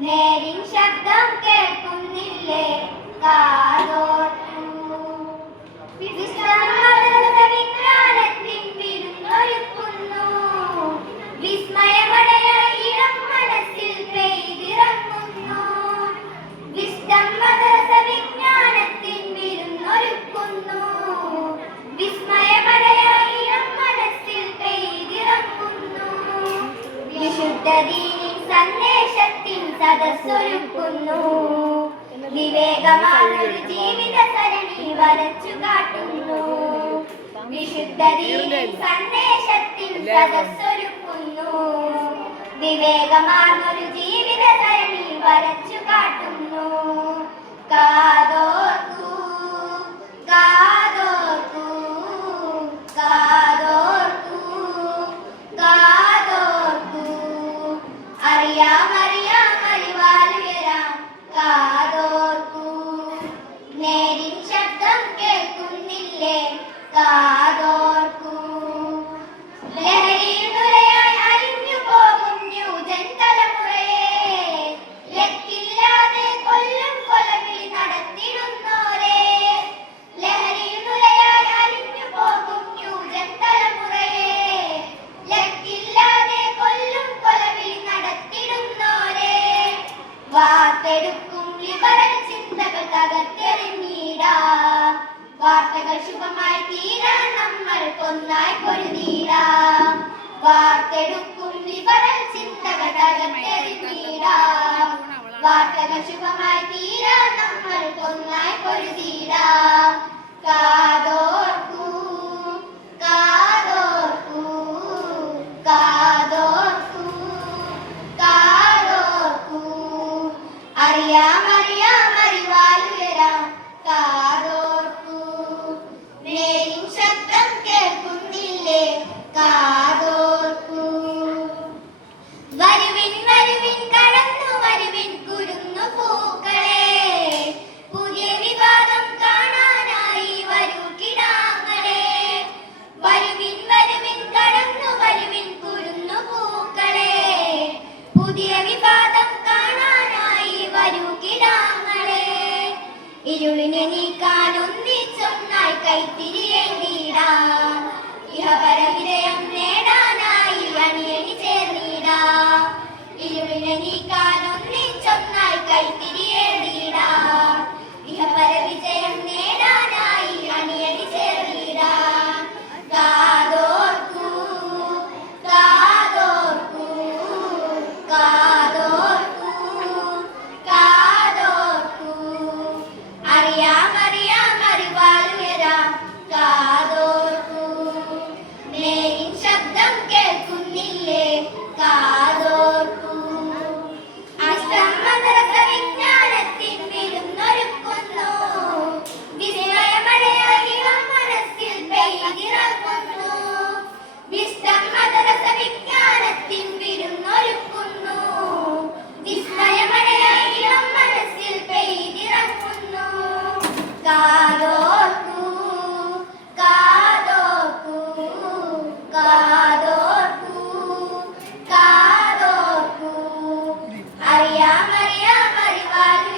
നേരിൻ ശബ്ദം കേൾക്കുന്നില്ലേ കാതോർത്തു വിജ്ഞാനത്തിൻ വിരുന്നൊരുക്കുന്നു വിസ്മയമടയായി ഇളം മനസ്സിൽ പെയ്തിറങ്ങുന്നു വിസ്ഡം മദ്രസ വിജ്ഞാനത്തിൻ വിരുന്നൊരുക്കുന്നു വിസ്മയമടയായി ഇളം മനസ്സിൽ പെയ്തിറങ്ങുന്നു വിശുദ്ധ ദീനിൻ സന്ദേശത്തിൻ സദസ്സൊരുക്കുന്നു വിവേകമാർന്നൊരു ജീവിത സരണി വരച്ചു കാട്ടുന്നു വിശുദ്ധ ദീനിൻ സന്ദേശത്തിൻ സദസ്സൊരുക്കുന്നു വിവേകമാർന്നൊരു ജീവിത സരണി വരച്ചു കാട്ടുന്നു കാതോർത്തു കാതോർത്തു കാതോർത്തു കാതോർത്തു അറിയാം അറിവാലുയരാം കാതോർത്തു നേരിൻ ശബ്ദം കേൾക്കുന്നില്ലേ കാതോർത്തു ലഹരിയിൽ നുരയായി അലിഞ്ഞു പോകും ന്യൂജൻ തലമുറയെ ലക്കില്ലാതെ കൊല്ലും കൊലവിളി നടത്തിടുന്നോരേ ലഹരിയിൽ നുരയായി അലിഞ്ഞു പോകും ന്യൂജൻ തലമുറയെ ലക്കില്ലാതെ കൊല്ലും കൊലവിളി നടത്തിടുന്നോരേ വാർത്തെടുക്കും ലിബറൽ ചിന്തകൾ തകർത്തെറിഞ്ഞിടാം വാർത്തകൾ ശുഭമായി തീരാൻ നമ്മൾ ഒന്നായി പൊരുതിടാം വാർത്തെടുക്കും ലിബറൽ ചിന്തകൾ തകർത്തെറിഞ്ഞിടാം വാർത്തകൾ ശുഭമായി തീരാൻ നമ്മൾ ഒന്നായി പൊരുതിടാം കാതോർക്കൂ കാതോർക്കൂ കാതോർക്കൂ കാതോർക്കൂ അറിയാം അറിവാലുയരാം കാതോർക്കൂ നേരിൻ ശബ്ദം കേൾക്കുന്നില്ലേ കാതോർക്കൂ വരുവിൻ വരുവിൻ കടന്നു വരുവിൻ കുരുന്നു പൂക്കളെ പുതിയ വിവാദം കാണാനായി വരൂ കിടാങ്ങളെ വരുവിൻ വരുവിൻ കടന്നു വരുവിൻ കുരുന്നു പൂക്കളെ പുതിയ വിവാദം കാണാനായി വരൂ കിടാങ്ങളെ ഇരുളിനെ നീക്കാൻ ഒന്നിച്ചൊന്നായി കൈത്തിരിയേണ്ടിടാം ഇഹപര വിജയം നേടാനായി അണിയണി ചേർന്നിടാം ഇരുളിനെ നീക്കാൻ ഒന്നിച്ചൊന്നായി കൈത്തിരിയേണ്ടിടാം ഇഹപര വിജയം നേടാനായി അണിയണി ചേർന്നിടാം കാതോർക്കൂ കാതോർക്കൂ കാതോർക്കൂ കാതോർക്കൂ അറിയാം അറിവാലുയരാം കാതോർക്കൂ നേരിൻ ശബ്ദം കേൾക്കുന്നില്ലേ കാതോർക്കൂ അഷ്ടം മദ്രസ വിജ്ഞാനത്തിൻ വിരുന്നൊരുക്കുന്നു വിസ്മയമടയായി ഇളം മനസ്സിൽ പെയ്തിറങ്ങുന്നു വിസ്ഡം മദ്രസ വിജ്ഞാനത്തിൻ വിരുന്നൊരുക്കുന്നു വിസ്മയമടയായി ഇളം മനസ്സിൽ പെയ്തിറങ്ങുന്നു കാതോർക്കൂ കാതോർക്കൂ കാതോർക്കൂ കാതോർക്കൂ അറിയാം അറിവാലുയരാം